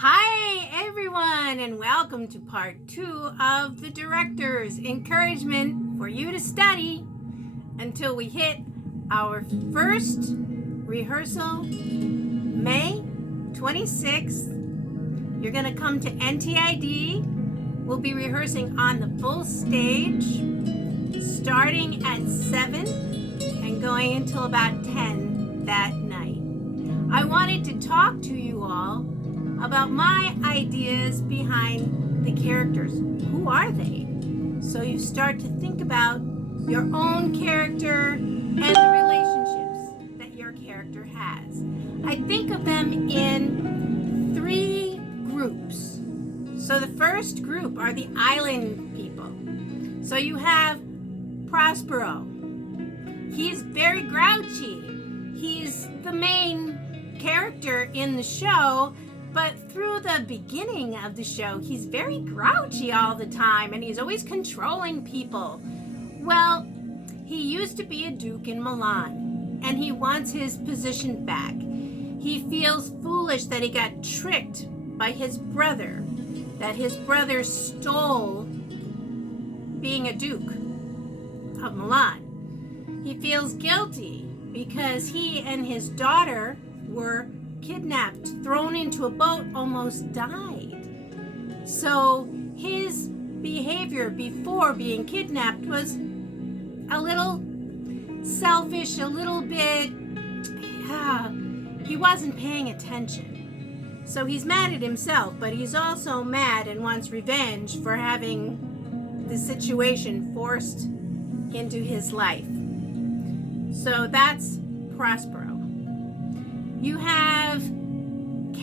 Hi everyone, and welcome to part 2 of the director's encouragement for you to study until we hit our first rehearsal May 26th. You're going to come to NTID. We'll be rehearsing on the full stage starting at 7 and going until about 10 that night. I wanted to talk to you all about my ideas behind the characters. Who are they? So you start to think about your own character and the relationships that your character has. I think of them in 3 groups. So the first group are the island people. So you have Prospero. He's very grouchy. He's the main character in the show. But through the beginning of the show, he's very grouchy all the time, and he's always controlling people. Well, he used to be a duke in Milan, and he wants his position back. He feels foolish that he got tricked by his brother, that his brother stole being a duke of Milan. He feels guilty because he and his daughter were kidnapped, thrown into a boat, almost died. So his behavior before being kidnapped was a little selfish, a little bit, he wasn't paying attention. So he's mad at himself, but he's also mad and wants revenge for having the situation forced into his life. So that's Prospero. You have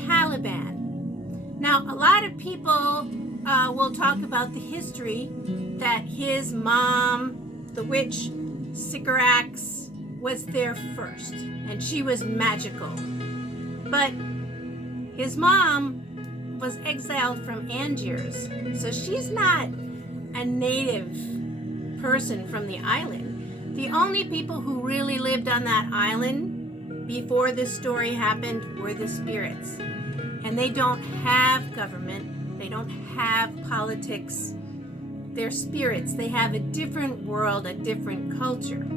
Caliban. Now, a lot of people will talk about the history that his mom, the witch Sycorax, was there first, and she was magical. But his mom was exiled from Angiers, so she's not a native person from the island. The only people who really lived on that island before this story happened were the spirits. And they don't have government. They don't have politics. They're spirits. They have a different world, a different culture.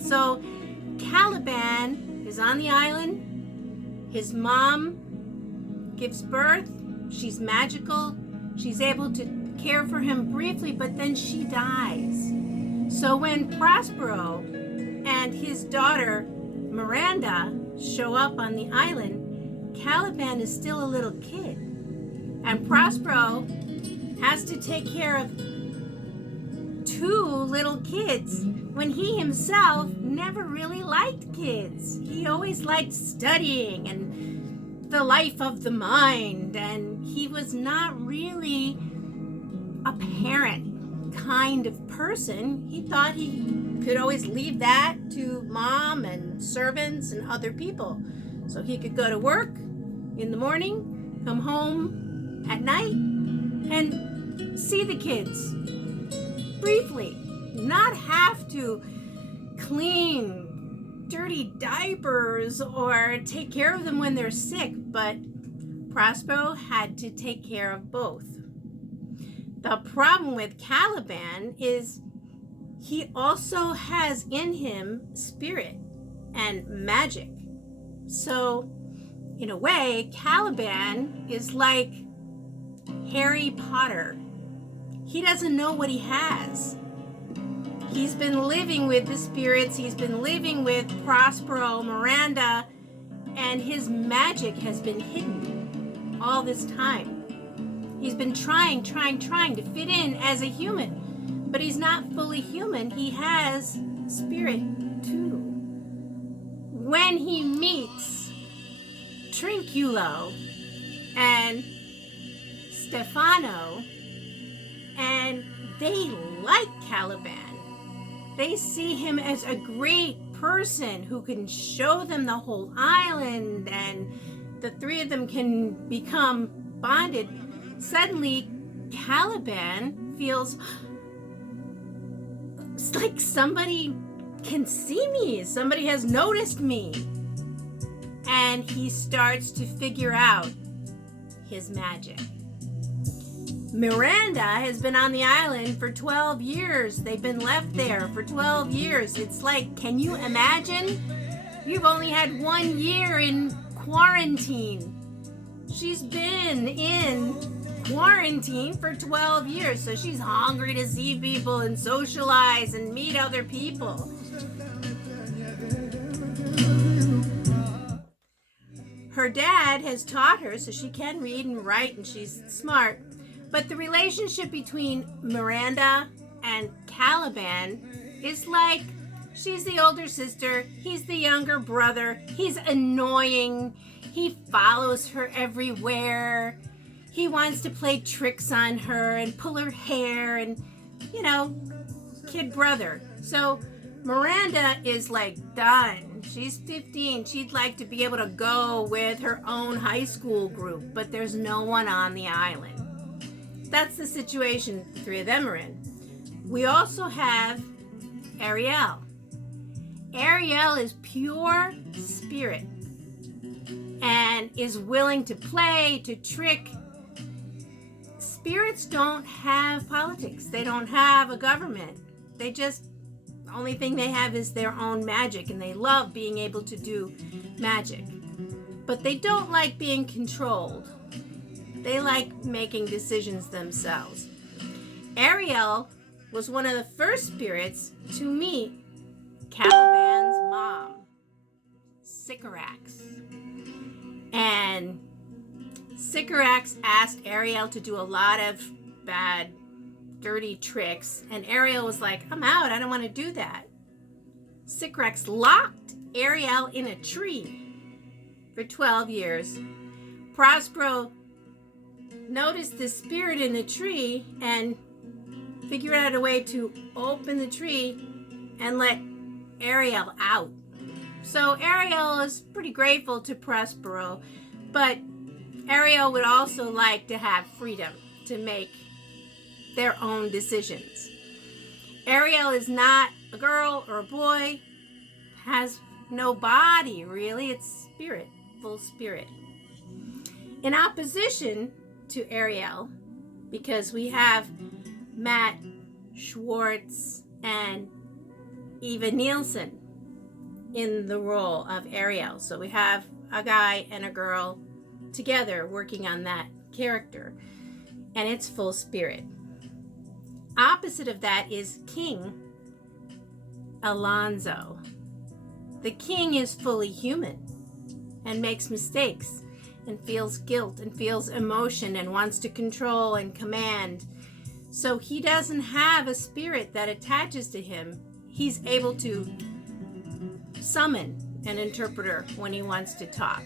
So Caliban is on the island. His mom gives birth. She's magical. She's able to care for him briefly, but then she dies. So when Prospero and his daughter Miranda show up on the island, Caliban is still a little kid. And Prospero has to take care of 2 little kids when he himself never really liked kids. He always liked studying and the life of the mind, and he was not really a parent kind of person. He thought he could always leave that to mom and servants and other people. So he could go to work in the morning, come home at night, and see the kids briefly. Not have to clean dirty diapers or take care of them when they're sick, but Prospero had to take care of both. The problem with Caliban is he also has in him spirit and magic. So, in a way, Caliban is like Harry Potter. He doesn't know what he has. He's been living with the spirits. He's been living with Prospero, Miranda, and his magic has been hidden all this time. He's been trying to fit in as a human. But he's not fully human. He has spirit too. When he meets Trinculo and Stefano, and they like Caliban, they see him as a great person who can show them the whole island, and the 3 of them can become bonded. Suddenly, Caliban feels it's like somebody can see me. Somebody has noticed me. And he starts to figure out his magic. Miranda has been on the island for 12 years. They've been left there for 12 years. It's like, can you imagine? You've only had 1 year in quarantine. She's been in quarantine for 12 years, so she's hungry to see people and socialize and meet other people. Her dad has taught her, so she can read and write, and she's smart. But the relationship between Miranda and Caliban is like, she's the older sister, he's the younger brother, he's annoying, he follows her everywhere, he wants to play tricks on her and pull her hair and, kid brother. So Miranda is like done. She's 15. She'd like to be able to go with her own high school group, but there's no one on the island. That's the situation the three of them are in. We also have Ariel. Ariel is pure spirit and is willing to play, to trick. Spirits don't have politics. They don't have a government. The only thing they have is their own magic, and they love being able to do magic. But they don't like being controlled. They like making decisions themselves. Ariel was one of the first spirits to meet Caliban's mom, Sycorax. And Sycorax asked Ariel to do a lot of bad, dirty tricks, and Ariel was like, I'm out, I don't want to do that. Sycorax locked Ariel in a tree for 12 years. Prospero noticed the spirit in the tree and figured out a way to open the tree and let Ariel out. So Ariel is pretty grateful to Prospero, but Ariel would also like to have freedom to make their own decisions. Ariel is not a girl or a boy, has no body really, it's spirit, full spirit. In opposition to Ariel, because we have Matt Schwartz and Eva Nielsen in the role of Ariel. So we have a guy and a girl together working on that character, and it's full spirit. Opposite of that is King Alonzo. The king is fully human and makes mistakes and feels guilt and feels emotion and wants to control and command. So he doesn't have a spirit that attaches to him. He's able to summon an interpreter when he wants to talk.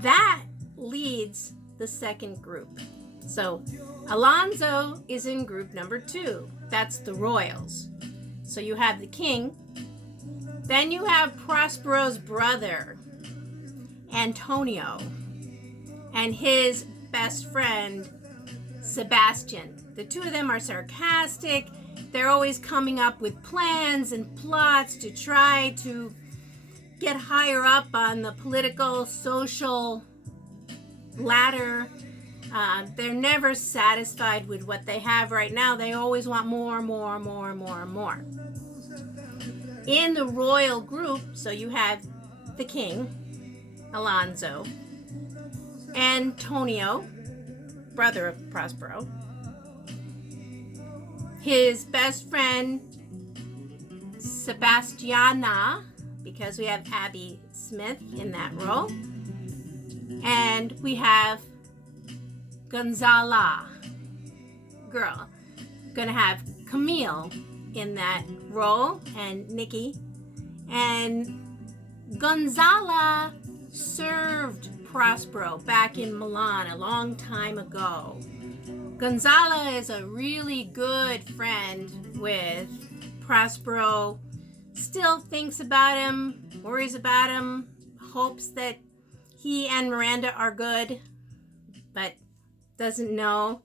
That leads the second group. So Alonzo is in group number 2. That's the royals. So you have the king. Then you have Prospero's brother, Antonio, and his best friend, Sebastian. The two of them are sarcastic. They're always coming up with plans and plots to try to get higher up on the political, social ladder. They're never satisfied with what they have right now. They always want more. In the royal group, so you have the king, Alonzo, Antonio, brother of Prospero, his best friend, Sebastiana, because we have Abby Smith in that role, and we have Gonzala, girl. Gonna have Camille in that role, and Nikki. And Gonzala served Prospero back in Milan a long time ago. Gonzala is a really good friend with Prospero, still thinks about him, worries about him, hopes that he and Miranda are good, but doesn't know.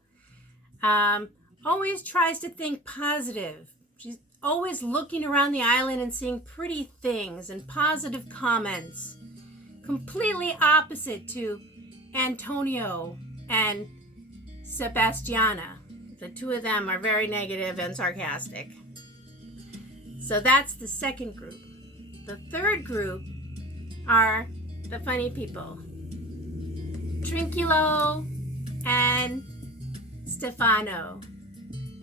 Always tries to think positive. She's always looking around the island and seeing pretty things and positive comments. Completely opposite to Antonio and Sebastiana. The two of them are very negative and sarcastic. So that's the second group. The third group are the funny people. Trinculo and Stefano.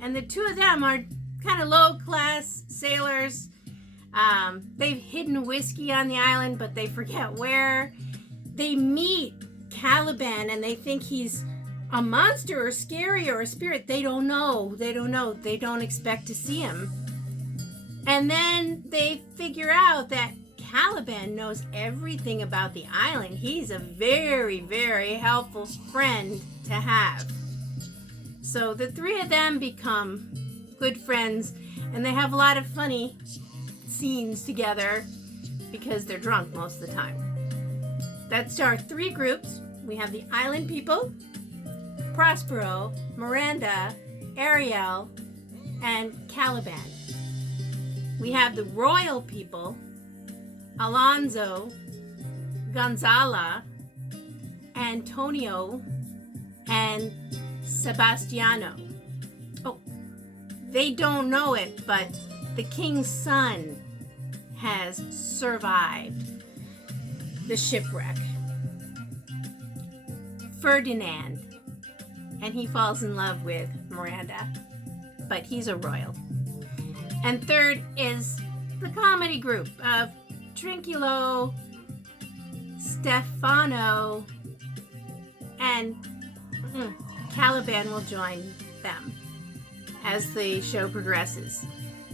And the two of them are kind of low-class sailors. They've hidden whiskey on the island, but they forget where. They meet Caliban and they think he's a monster or scary or a spirit. They don't know. They don't expect to see him. And then they figure out that Caliban knows everything about the island. He's a very, very helpful friend to have. So the three of them become good friends, and they have a lot of funny scenes together because they're drunk most of the time. That's our three groups. We have the island people, Prospero, Miranda, Ariel, and Caliban. We have the royal people, Alonso, Gonzala, Antonio, and Sebastiano. Oh, they don't know it, but the king's son has survived the shipwreck. Ferdinand, and he falls in love with Miranda, but he's a royal. And third is the comedy group of Trinculo, Stefano, and Caliban will join them as the show progresses.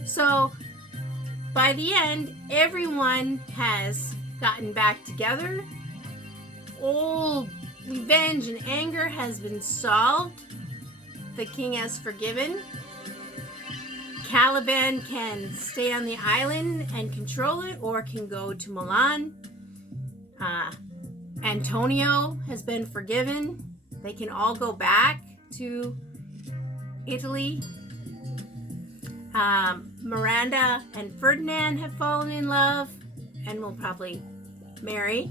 So by the end, everyone has gotten back together. Old revenge and anger has been solved. The king has forgiven. Caliban can stay on the island and control it, or can go to Milan. Antonio has been forgiven. They can all go back to Italy. Miranda and Ferdinand have fallen in love and will probably marry.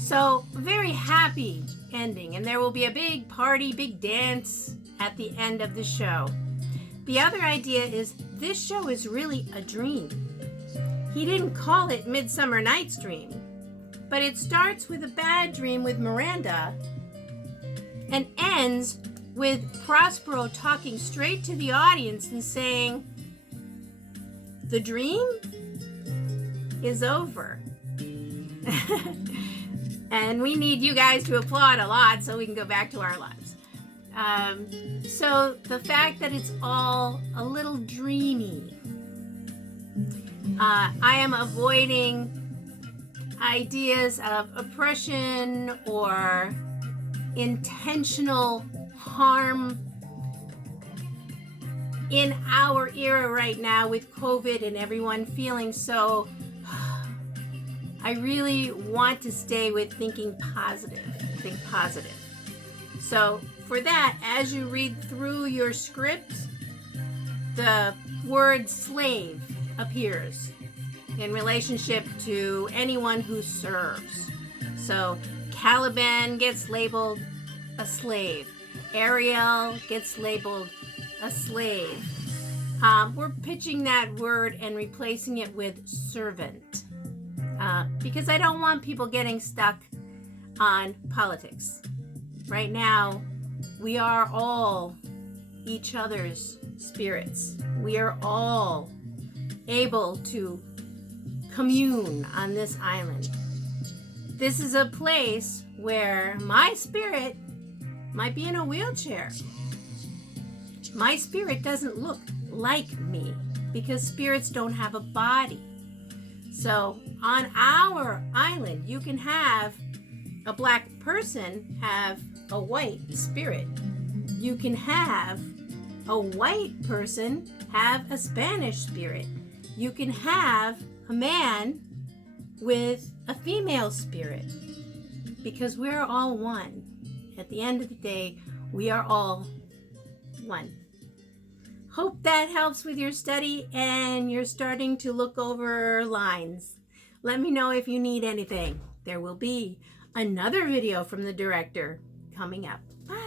So, a very happy ending, and there will be a big party, big dance at the end of the show. The other idea is this show is really a dream. He didn't call it Midsummer Night's Dream, but it starts with a bad dream with Miranda and ends with Prospero talking straight to the audience and saying, "The dream is over." And we need you guys to applaud a lot so we can go back to our lives. So the fact that it's all a little dreamy, I am avoiding ideas of oppression or intentional harm in our era right now with COVID and everyone feeling so. I really want to stay with thinking positive. Think positive. So for that, as you read through your script, the word slave appears in relationship to anyone who serves. So Caliban gets labeled a slave. Ariel gets labeled a slave. We're pitching that word and replacing it with servant. Because I don't want people getting stuck on politics. Right now, we are all each other's spirits. We are all able to commune on this island. This is a place where my spirit might be in a wheelchair. My spirit doesn't look like me because spirits don't have a body. So on our island, you can have a black person have a white spirit. You can have a white person have a Spanish spirit. You can have a man with a female spirit, because we're all one. At the end of the day, we are all one. Hope that helps with your study and you're starting to look over lines. Let me know if you need anything. There will be another video from the director coming up. Bye.